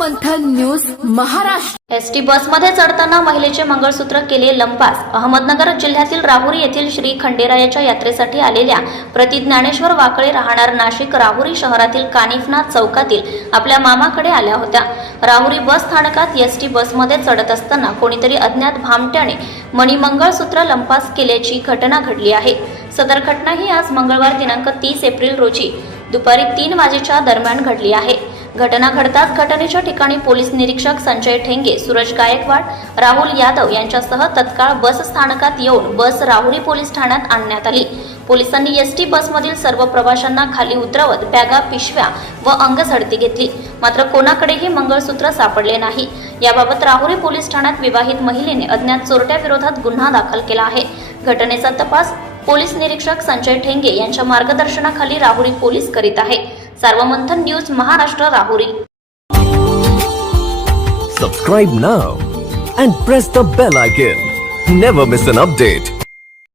मंथन news Maharashtra. ST बसमध्ये चढताना महिलेचे मंगळसूत्र केले लंपास। अहमदनगर जिल्ह्यातील राहुरी येथील श्री खंडेरायाच्या यात्रेसाठी आलेल्या प्रति ज्ञानेश्वर वाकळे राहणार नाशिक राहुरी शहरातील कानिफनाथ चौकातील आपल्या मामाकडे आल्या होत्या। राहुरी बस स्थानकात एसटी बसमध्ये चढत असताना कोणीतरी अज्ञात भामट्याने मणिमंगळसूत्र लंपास केल्याची घटना घडली आहे। सदर घटना ही आज मंगळवार दिनांक 30 एप्रिल रोजी दुपारी 3 वाजेच्या दरम्यान घडली आहे। घटना घडताच घटनेच्या ठिकाणी पोलीस निरीक्षक संजय ठेंगे, सूरज गायकवाड, राहुल यादव यांच्यासह तत्काळ बस स्थानकात येऊन बस राहुरी पोलीस ठाण्यात आणण्यात आली। पोलिसांनी एसटी बसमधील सर्व प्रवाशांना खाली उतरवत बॅगा, पिशव्या व अंगझडती घेतली, मात्र कोणाकडेही मंगळसूत्र सापडले नाही। याबाबत राहुरी पोलीस ठाण्यात विवाहित महिलेने अज्ञात चोरट्या विरोधात गुन्हा दाखल केला आहे। घटनेचा तपास पोलीस निरीक्षक संजय ठेंगे यांच्या मार्गदर्शनाखाली राहुरी पोलीस करीत आहे। Sarvamanthan news Maharashtra Rahuri. Subscribe now and press the bell icon. Never miss an update.